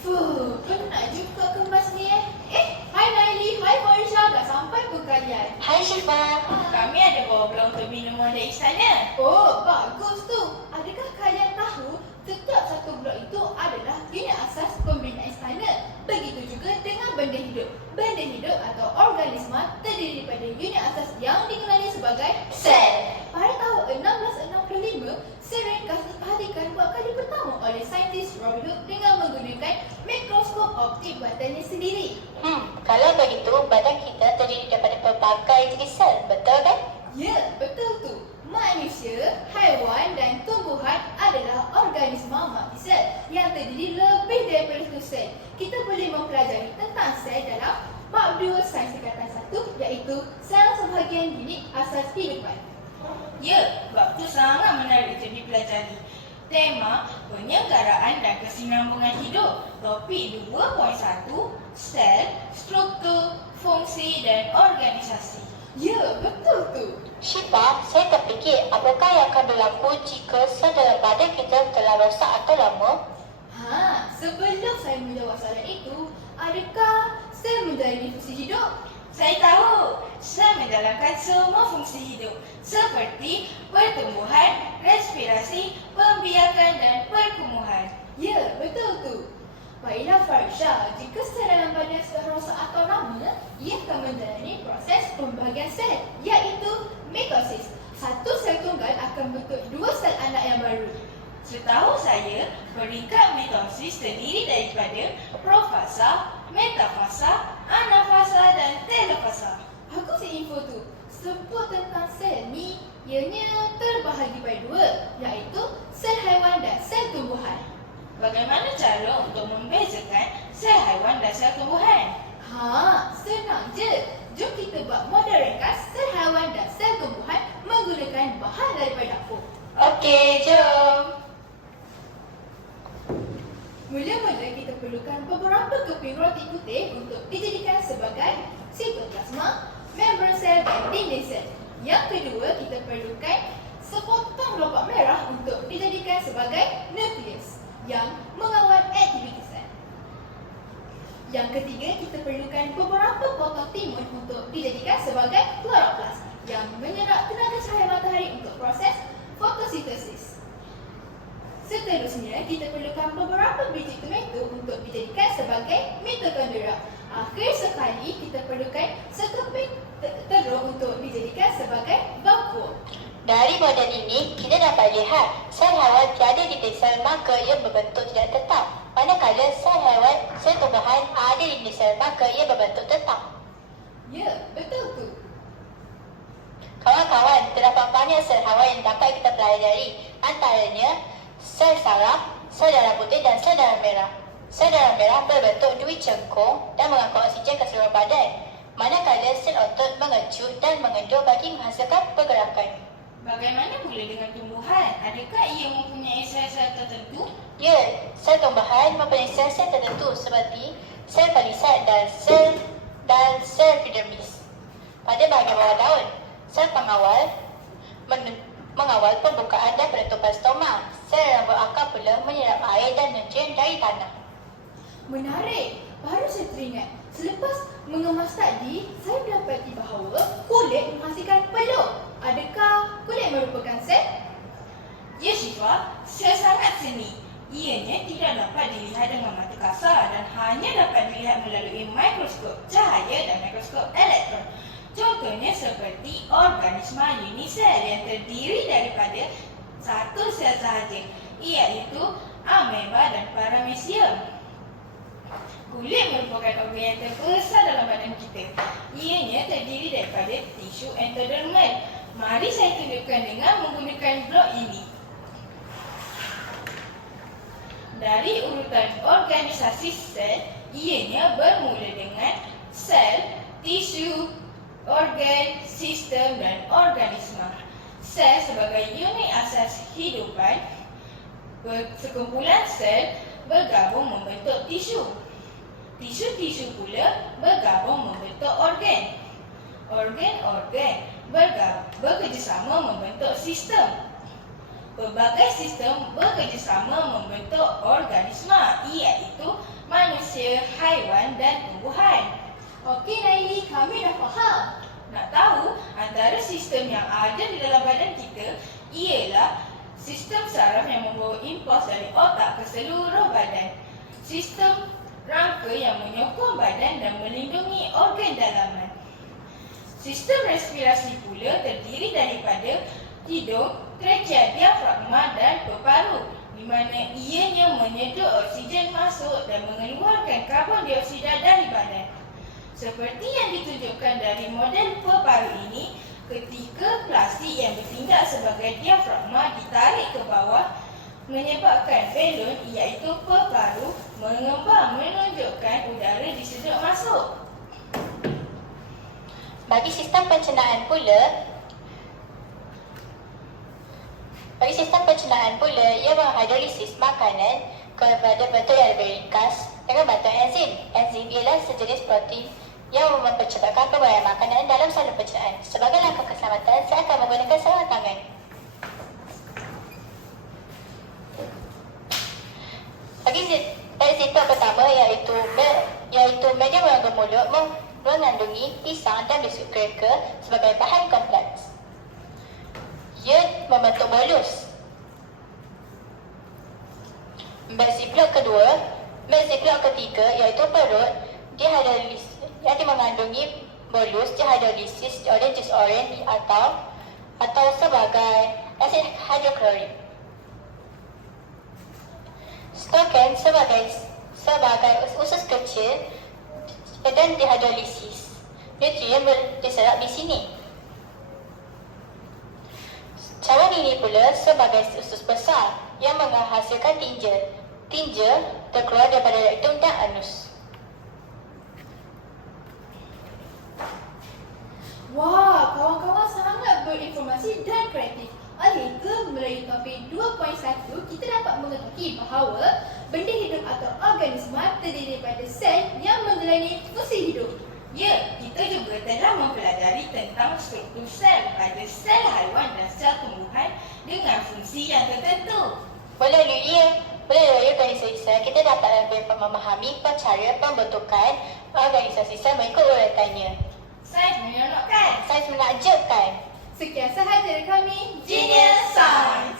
Penat juga kemas ni Hai Naili, hai Farisha, dah sampai pun kalian. Hai Syifa. Kami ada bawa blok untuk minuman dari istana. Oh, bagus tu. Adakah kalian tahu setiap satu blok itu adalah unit asas pembinaan istana. Begitu juga dengan benda hidup. Benda hidup atau organisma terdiri daripada unit asas yang dikenali sebagai Sel. Pada tahun 1665, sel ringkas diperhatikan buat kali pertama oleh saintis Robert Hooke dengan menggunakan mikroskop optik buatannya sendiri. Kalau begitu, badan kita terdiri daripada pelbagai jenis sel, betul kan? Ya, betul tu. Manusia, haiwan dan tumbuhan adalah organisma multisel yang terdiri lebih daripada satu sel. Kita boleh mempelajari tentang sel dalam bab 2 sains tingkatan 1 iaitu sel sebahagian unit asas kehidupan. Ya, bab tu sangat menarik untuk dipelajari. Tema penyelenggaraan dan kesinambungan hidup. Topik 2.1 sel, struktur, fungsi dan organisasi. Ya, betul tu. Syifa, saya terfikir apakah yang akan berlaku jika sel dalam badan kita telah rosak atau lama? Sebelum saya menjawab soalan itu, adakah sel menjalani fungsi hidup? Saya tahu, sel menjalankan semua fungsi hidup seperti pertumbuhan, respirasi, pembiakan dan perkumuhan. Ya, betul tu. Baiklah Farisha, jika sel dalam badan sudah rosak atau lama, ia akan menjalani proses pembahagian sel, iaitu mitosis. Satu sel tunggal akan bentuk dua sel anak yang baru. Setahu saya, peringkat mitosis terdiri daripada profasa, metafasa, anafasa dan telofasa. Aku info tu. Sebut tentang sel ni, ianya terbahagi pada dua, iaitu sel haiwan dan sel tumbuhan. Bagaimana cara untuk membezakan sel haiwan dan sel tumbuhan? Senang je. Jom kita buat model ringkas sel haiwan dan sel tumbuhan menggunakan bahan daripada dapur. Okey, jom. Mula-mula kita perlukan beberapa keping roti putih untuk dijadikan sebagai sitoplasma, membran sel dan dinding sel. Yang kedua, kita perlukan sepotong lobak merah untuk dijadikan sebagai nukleus yang mengawal aktiviti sel. Yang ketiga, kita perlukan beberapa potong timun untuk dijadikan sebagai kloroplas yang menyerap tenaga cahaya matahari untuk proses fotosintesis. Seterusnya, kita perlukan beberapa biji tomato untuk dijadikan sebagai mitokondria. Akhir sekali, kita perlukan sekeping telur untuk dijadikan sebagai vakuum. Dari model ini, kita dapat lihat sel haiwan tiada dinding sel maka ia berbentuk tidak tetap. Manakala sel tumbuhan ada dinding sel maka ia berbentuk tetap. Ya, betul tu. Kawan-kawan, terdapat banyak sel haiwan yang dapat kita pelajari. Antaranya, sel saraf, sel darah putih dan sel darah merah. Sel darah merah berbentuk dui cengkung dan mengangkut oksigen ke seluruh badan. Manakala sel otot mengecut dan mengendur bagi menghasilkan pergerakan. Bagaimana pula dengan tumbuhan? Adakah ia mempunyai sel-sel tertentu? Ya, sel tumbuhan mempunyai sel-sel tertentu seperti sel palisad dan sel epidermis. Pada bahagian bawah daun, sel pengawal mengawal pembukaan dan penutupan stoma. Sel rambut akar pula menyerap air dan nutrien dari tanah. Menarik. Baru saya teringat. Selepas mengemas tadi, saya dapati bahawa kulit menghasilkan peluk. Adakah kulit merupakan sel? Ya Syifa, sel sangat seni. Ianya tidak dapat dilihat dengan mata kasar dan hanya dapat dilihat melalui mikroskop cahaya dan mikroskop elektron. Contohnya seperti organisma unisel yang terdiri daripada satu sel sahaja, iaitu ameba dan paramecium. Kulit merupakan organ yang terbesar dalam badan kita. Ianya terdiri daripada tisu endodermal. Mari saya tunjukkan dengan menggunakan blok ini. Dari urutan organisasi sel, ianya bermula dengan sel, tisu, organ, sistem dan organisma. Sel sebagai unit asas kehidupan, sekumpulan sel bergabung membentuk tisu. Tisu-tisu pula bergabung membentuk organ. Organ-organ bekerjasama membentuk sistem. Pelbagai sistem bekerjasama membentuk organisma, iaitu dan tumbuhan. Okey Naili, kami dah faham. Nak tahu antara sistem yang ada di dalam badan kita ialah sistem saraf yang membawa impuls dari otak ke seluruh badan. Sistem rangka yang menyokong badan dan melindungi organ dalaman. Sistem respirasi pula terdiri daripada hidung, trakea, diafragma dan peparu, di mana ianya menyedut oksigen masuk dan mengeluarkan karbon dioksida dari badan. Seperti yang ditunjukkan dari model peparu ini, ketika plastik yang bertindak sebagai diafragma ditarik ke bawah, menyebabkan balon iaitu peparu mengembang menunjukkan udara disedut masuk. Bagi sistem pencernaan pula, ia menghidrolisis makanan kepada bentuk yang lebih ringkas dengan bantuan enzim. Enzim ialah sejenis protein yang mempercepatkan pembuahan makanan dalam saluran pencernaan. Sebagai langkah keselamatan, saya akan menggunakan sarung tangan. Bagi zipper pertama iaitu media mengandung mulut mengandungi pisang dan biskut cracker sebagai bahan kompleks. Ia membentuk bolus. Beg ziplock ketiga iaitu perut yang mengandungi bolus dihidrolisis oleh jus oren atau sebagai asid hidroklorik. Stoken sebagai usus kecil dan dihidrolisis. Nutrien diserap di sini. Cawan ini pula sebagai usus besar yang menghasilkan tinja. Tinja terkeluar daripada rektum dan anus. Wah, kawan-kawan sangat berinformasi dan kreatif. Oleh itu, melalui topik 2.1, kita dapat mengetahui bahawa benda hidup atau organisma terdiri daripada sel yang menjalani fungsi hidup. Ya, kita juga telah mempelajari tentang struktur sel pada sel haiwan dan sel tumbuhan dengan fungsi yang tertentu. Melalui organisasi sel, kita dapat lebih memahami cara pembentukan organisasi sel mengikut urutannya. Sains menyeronokkan. Sains menakjubkan. Sekian sahaja dari kami, Genius Science.